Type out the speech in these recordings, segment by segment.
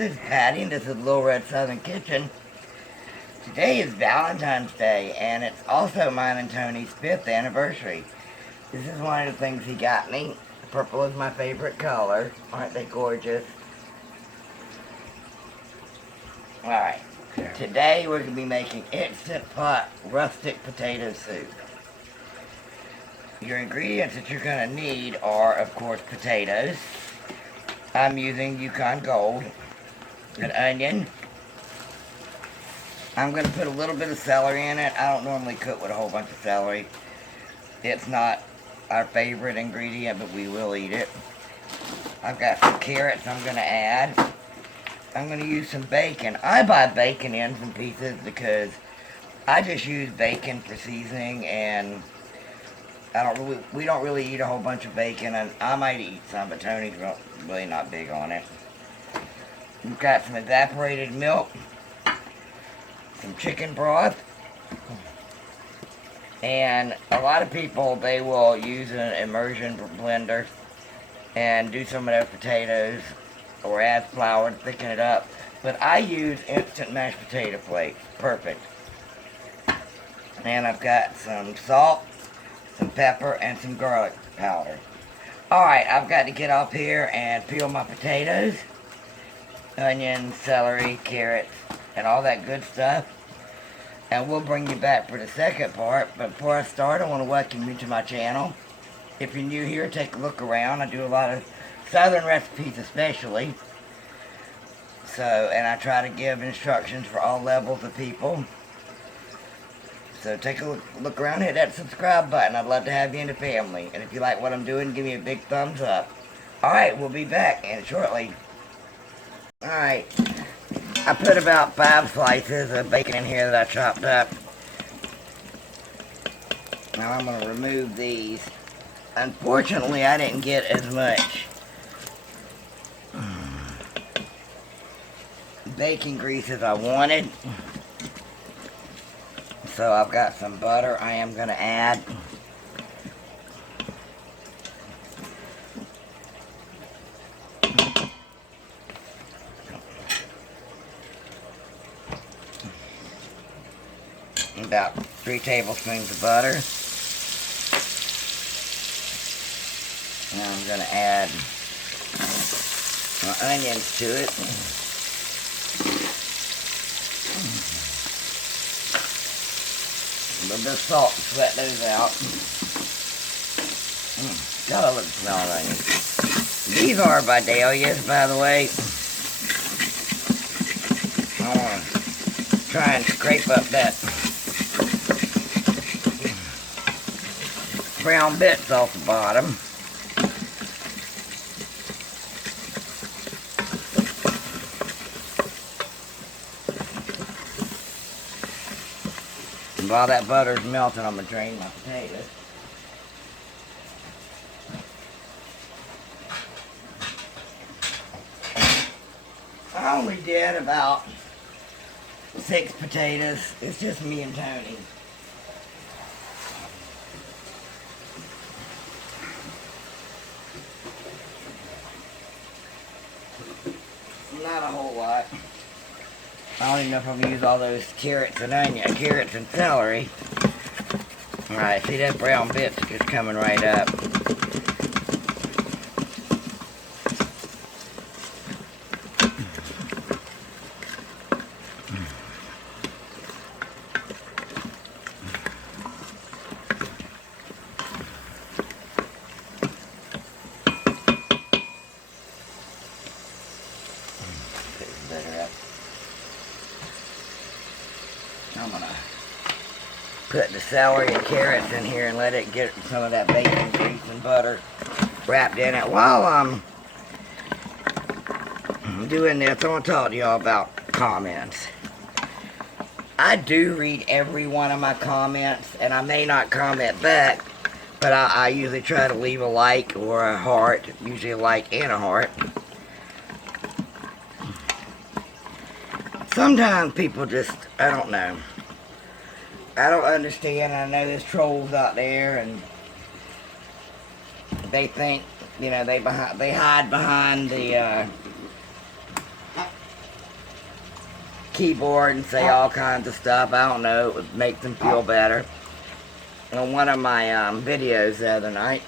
this is Patty, and this is Little Red Southern Kitchen. Today is Valentine's Day, and it's also mine and Tony's 5th anniversary. This is one of the things he got me. Purple is my favorite color. Aren't they gorgeous? Alright, today we're going to be making Instant Pot Rustic Potato Soup. Your ingredients that you're going to need are, of course, potatoes. I'm using Yukon Gold, an onion. I'm going to put a little bit of celery in it. I don't normally cook with a whole bunch of celery. It's not our favorite ingredient, but we will eat it. I've got some carrots I'm going to add. I'm going to use some bacon. I buy bacon in some pieces because I just use bacon for seasoning, and we don't really eat a whole bunch of bacon, and I might eat some, but Tony's really not big on it. We've got some evaporated milk, some chicken broth, and a lot of people, they will use an immersion blender and do some of their potatoes or add flour to thicken it up, but I use instant mashed potato flakes. Perfect. And I've got some salt, some pepper, and some garlic powder. Alright, I've got to get up here and peel my potatoes, onions, celery, carrots, and all that good stuff. And we'll bring you back for the second part. But before I start, I want to welcome you to my channel. If you're new here, take a look around. I do a lot of southern recipes especially. And I try to give instructions for all levels of people. So take a look around, hit that subscribe button. I'd love to have you in the family. And if you like what I'm doing, give me a big thumbs up. Alright, we'll be back shortly. Alright, I put about 5 slices of bacon in here that I chopped up. Now I'm going to remove these. Unfortunately, I didn't get as much bacon grease as I wanted. So I've got some butter I am going to add. About 3 tablespoons of butter. Now I'm going to add my onions to it. A little bit of salt to sweat those out. God, I love the smell of onions. These are Vidalias, by the way. I want to try and scrape up that brown bits off the bottom. While that butter's melting, I'm going to drain my potatoes. I only did about 6 potatoes. It's just me and Tony. Not a whole lot. I don't even know if I'm going to use all those carrots and celery. Alright, see that brown bit's just coming right up. I'm going to put the celery and carrots in here and let it get some of that bacon grease and butter wrapped in it. While I'm doing this, I want to talk to y'all about comments. I do read every one of my comments, and I may not comment back, but I usually try to leave a like or a heart, usually a like and a heart. Sometimes people just, I don't know. I don't understand. I know there's trolls out there, and they think, you know, they hide behind the keyboard and say all kinds of stuff. I don't know. It would make them feel better. On one of my videos the other night,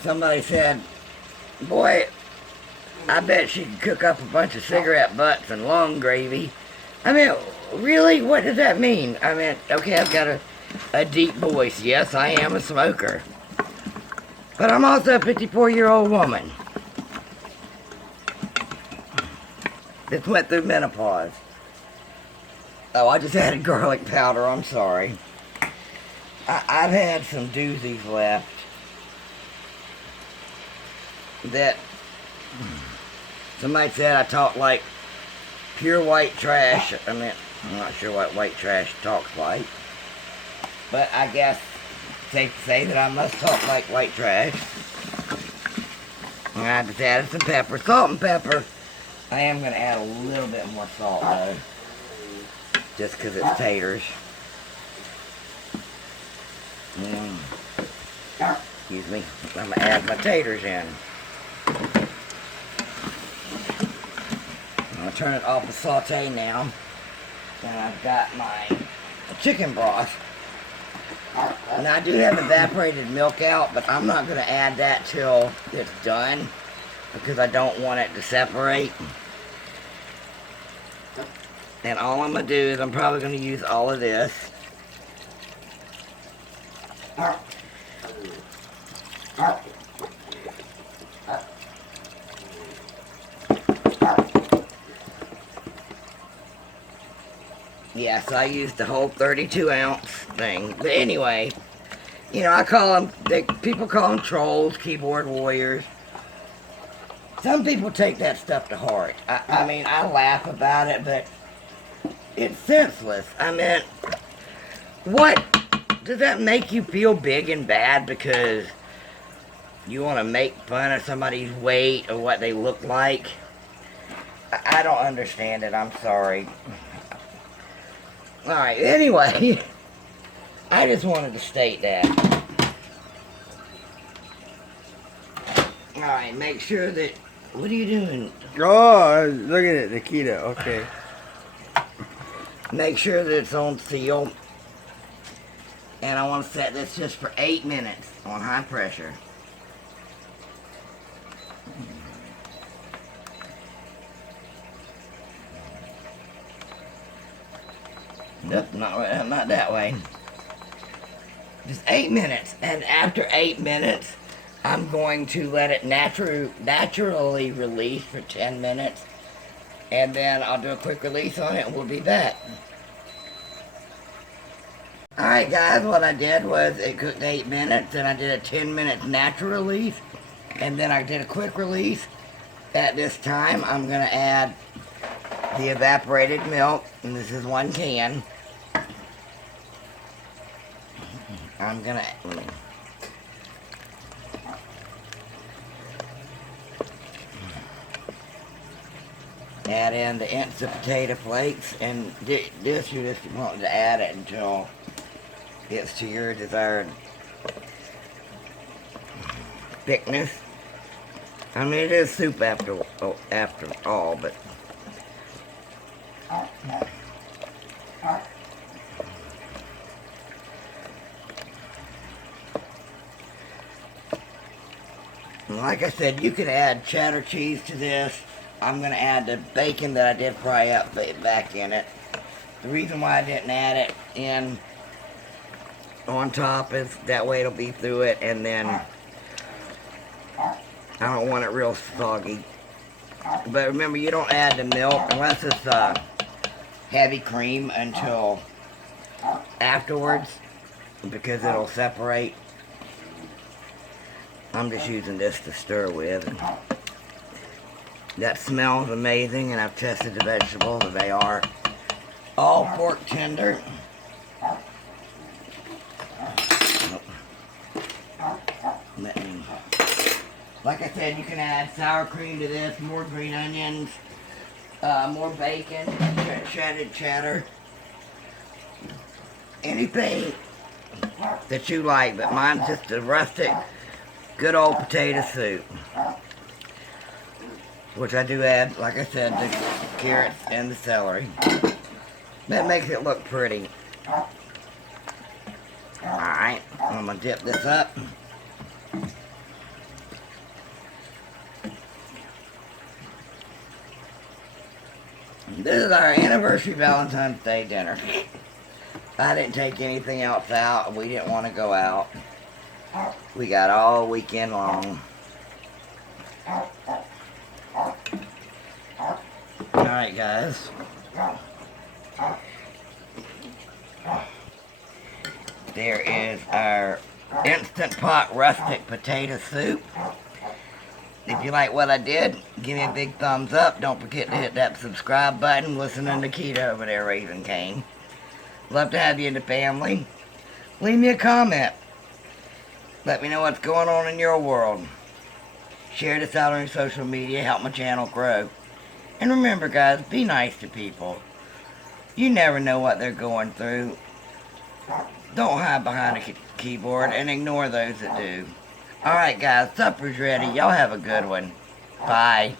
somebody said, boy, I bet she could cook up a bunch of cigarette butts and lung gravy. I mean, really? What does that mean? I mean, okay, I've got a deep voice. Yes, I am a smoker. But I'm also a 54-year-old woman that went through menopause. Oh, I just added garlic powder. I'm sorry. I've had some doozies left that somebody said I talk like pure white trash. I mean, I'm not sure what white trash talks like, but I guess it's safe to say that I must talk like white trash. And I just added some pepper, salt and pepper. I am going to add a little bit more salt though, just because it's taters. Excuse me. I'm going to add my taters in. I'm going to turn it off the saute now. And I've got my chicken broth. Now I do have evaporated milk out, but I'm not going to add that till it's done because I don't want it to separate. And all I'm going to do is I'm probably going to use all of this. Yeah, so I used the whole 32-ounce thing. But anyway, you know, I call them, people call them trolls, keyboard warriors. Some people take that stuff to heart. I mean, I laugh about it, but it's senseless. I mean, what? Does that make you feel big and bad because you want to make fun of somebody's weight or what they look like? I don't understand it. I'm sorry. Alright, anyway, I just wanted to state that. Alright, make sure that, what are you doing? Oh, I was looking at Nikita, okay. Make sure that it's on seal. And I want to set this just for 8 minutes on high pressure. Nope, not that way. Just 8 minutes. And after 8 minutes, I'm going to let it naturally release for 10 minutes. And then I'll do a quick release on it and we'll be back. Alright guys, what I did was it cooked 8 minutes and I did a 10-minute natural release. And then I did a quick release. At this time, I'm going to add the evaporated milk, and this is 1 can. I'm gonna add in the instant potato flakes, and this you just want to add it until it's to your desired thickness. I mean, it is soup after all, but like I said, you could add cheddar cheese to this. I'm going to add the bacon that I did fry up back in it. The reason why I didn't add it in on top is that way it'll be through it, and then I don't want it real soggy. But remember, you don't add the milk unless it's heavy cream until afterwards, because it'll separate. I'm just using this to stir with. That smells amazing, and I've tested the vegetables, and they are all pork tender. Like I said, you can add sour cream to this, more green onions, more bacon, shredded cheddar, anything that you like, but mine's just a rustic, good old potato soup, which I do add, like I said, carrots, and the celery. That makes it look pretty. Alright, I'm going to dip this up. This is our anniversary Valentine's Day dinner. I didn't take anything else out. We didn't want to go out. We got all weekend long. Alright, guys. There is our Instant Pot Rustic Potato Soup. If you like what I did, give me a big thumbs up. Don't forget to hit that subscribe button. Listening to Keita over there raising Cane. Love to have you in the family. Leave me a comment. Let me know what's going on in your world. Share this out on your social media. Help my channel grow. And remember, guys, be nice to people. You never know what they're going through. Don't hide behind a keyboard and ignore those that do. Alright, guys, supper's ready. Y'all have a good one. Bye.